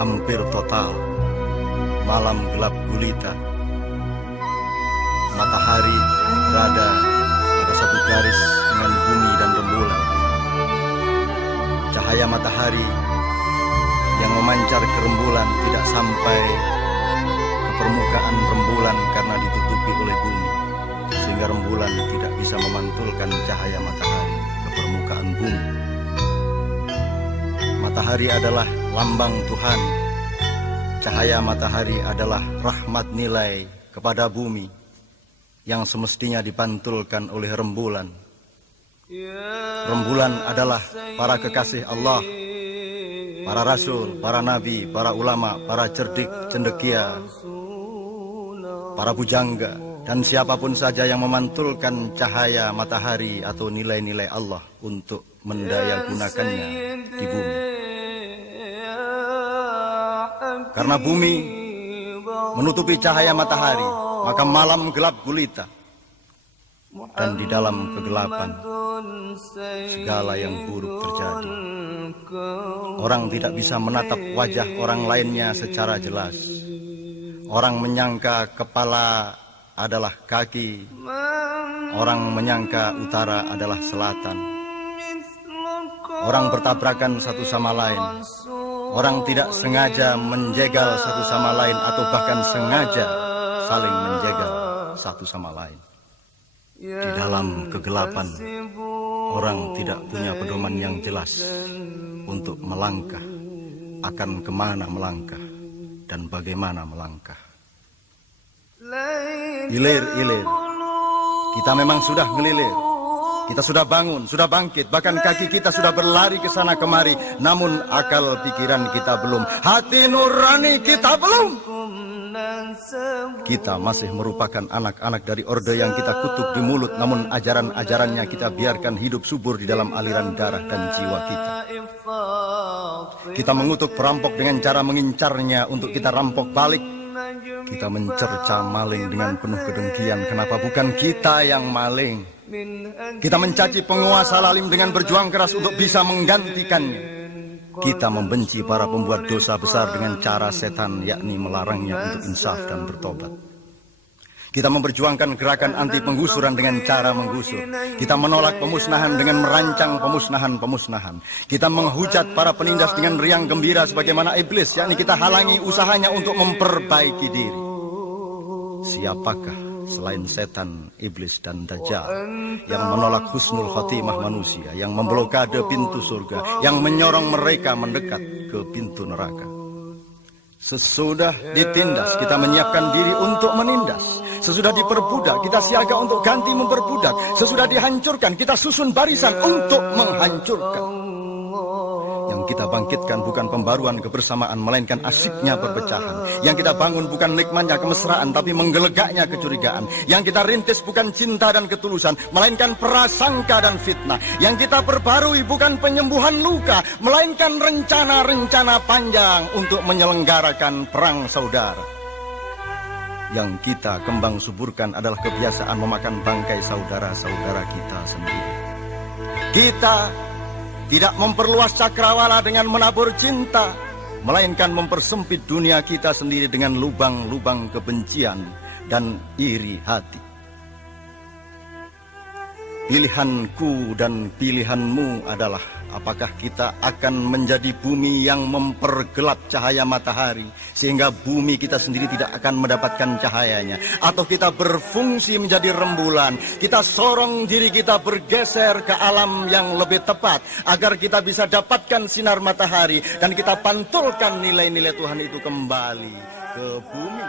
hampir total. Malam gelap gulita. Matahari berada pada satu garis dengan bumi dan rembulan. Cahaya matahari yang memancar ke rembulan tidak sampai ke permukaan rembulan karena ditutupi oleh bumi, sehingga rembulan tidak bisa memantulkan cahaya matahari ke permukaan bumi. Matahari adalah lambang Tuhan. Cahaya matahari adalah rahmat nilai kepada bumi yang semestinya dipantulkan oleh rembulan. Rembulan adalah para kekasih Allah, para rasul, para nabi, para ulama, para cerdik, cendekia, para bujangga, dan siapapun saja yang memantulkan cahaya matahari atau nilai-nilai Allah untuk mendayagunakannya di bumi. Karena bumi menutupi cahaya matahari, maka malam gelap gulita. Dan di dalam kegelapan, segala yang buruk terjadi. Orang tidak bisa menatap wajah orang lainnya secara jelas. Orang menyangka kepala adalah kaki. Orang menyangka utara adalah selatan. Orang bertabrakan satu sama lain. Orang tidak sengaja menjegal satu sama lain atau bahkan sengaja saling menjegal satu sama lain. Di dalam kegelapan, orang tidak punya pedoman yang jelas untuk melangkah, akan kemana melangkah dan bagaimana melangkah. Ilir-ilir, kita memang sudah ngelilir. Kita sudah bangun, sudah bangkit, bahkan kaki kita sudah berlari ke sana kemari. Namun akal pikiran kita belum, hati nurani kita belum. Kita masih merupakan anak-anak dari orde yang kita kutuk di mulut, namun ajaran-ajarannya kita biarkan hidup subur di dalam aliran darah dan jiwa kita. Kita mengutuk perampok dengan cara mengincarnya untuk kita rampok balik. Kita mencerca maling dengan penuh kedengkian, kenapa bukan kita yang maling? Kita mencaci penguasa lalim dengan berjuang keras untuk bisa menggantikannya. Kita membenci para pembuat dosa besar dengan cara setan, yakni melarangnya untuk insaf dan bertobat. Kita memperjuangkan gerakan anti penggusuran dengan cara menggusur. Kita menolak pemusnahan dengan merancang pemusnahan-pemusnahan. Kita menghujat para penindas dengan riang gembira sebagaimana iblis, yakni kita halangi usahanya untuk memperbaiki diri. Siapakah selain setan, iblis, dan dajjal yang menolak husnul khotimah manusia, yang memblokade pintu surga, yang menyorong mereka mendekat ke pintu neraka? Sesudah ditindas, kita menyiapkan diri untuk menindas. Sesudah diperbudak, kita siaga untuk ganti memperbudak. Sesudah dihancurkan, kita susun barisan untuk menghancurkan. Yang kita bangkitkan bukan pembaruan kebersamaan, melainkan asyiknya perpecahan. Yang kita bangun bukan nikmatnya kemesraan, tapi menggelegaknya kecurigaan. Yang kita rintis bukan cinta dan ketulusan, melainkan prasangka dan fitnah. Yang kita perbarui bukan penyembuhan luka, melainkan rencana-rencana panjang untuk menyelenggarakan perang saudara. Yang kita kembang suburkan adalah kebiasaan memakan bangkai saudara-saudara kita sendiri. Kita tidak memperluas cakrawala dengan menabur cinta, melainkan mempersempit dunia kita sendiri dengan lubang-lubang kebencian dan iri hati. Pilihanku dan pilihanmu adalah apakah kita akan menjadi bumi yang mempergelap cahaya matahari sehingga bumi kita sendiri tidak akan mendapatkan cahayanya, atau kita berfungsi menjadi rembulan, kita sorong diri kita bergeser ke alam yang lebih tepat agar kita bisa dapatkan sinar matahari dan kita pantulkan nilai-nilai Tuhan itu kembali ke bumi.